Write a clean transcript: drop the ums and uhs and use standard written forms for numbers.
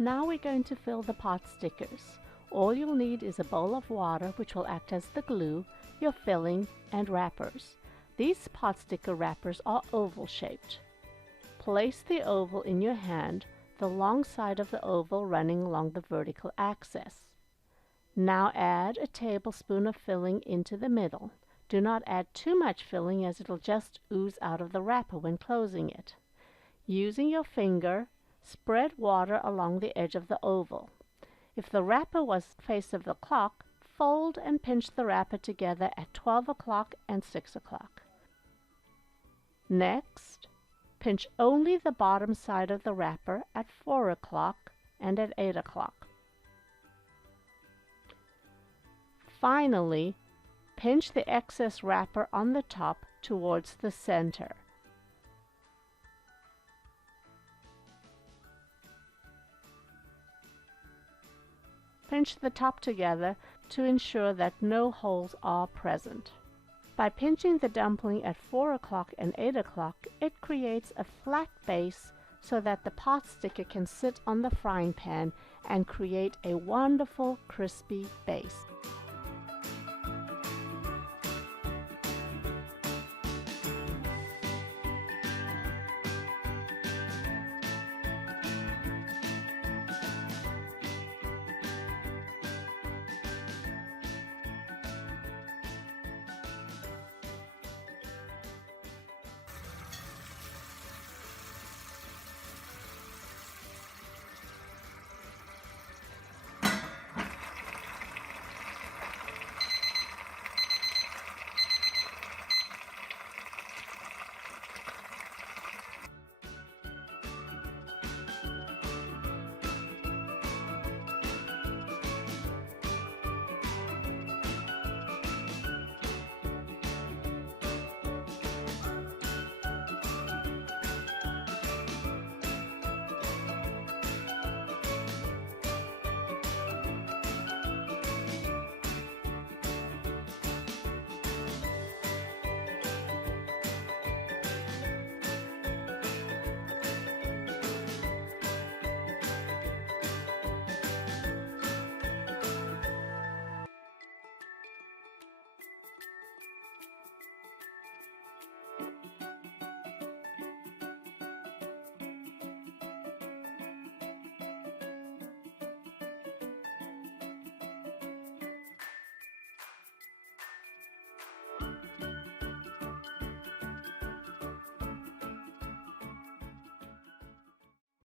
Now we're going to fill the pot stickers. All you'll need is a bowl of water, which will act as the glue, your filling, and wrappers. These pot sticker wrappers are oval shaped. Place the oval in your hand, the long side of the oval running along the vertical axis. Now add a tablespoon of filling into the middle. Do not add too much filling, as it'll just ooze out of the wrapper when closing it. Using your finger, spread water along the edge of the oval. If the wrapper was face of the clock, fold and pinch the wrapper together at 12 o'clock and 6 o'clock. Next, pinch only the bottom side of the wrapper at 4 o'clock and at 8 o'clock. Finally, pinch the excess wrapper on the top towards the center. Pinch the top together to ensure that no holes are present. By pinching the dumpling at 4 o'clock and 8 o'clock, it creates a flat base so that the pot sticker can sit on the frying pan and create a wonderful crispy base.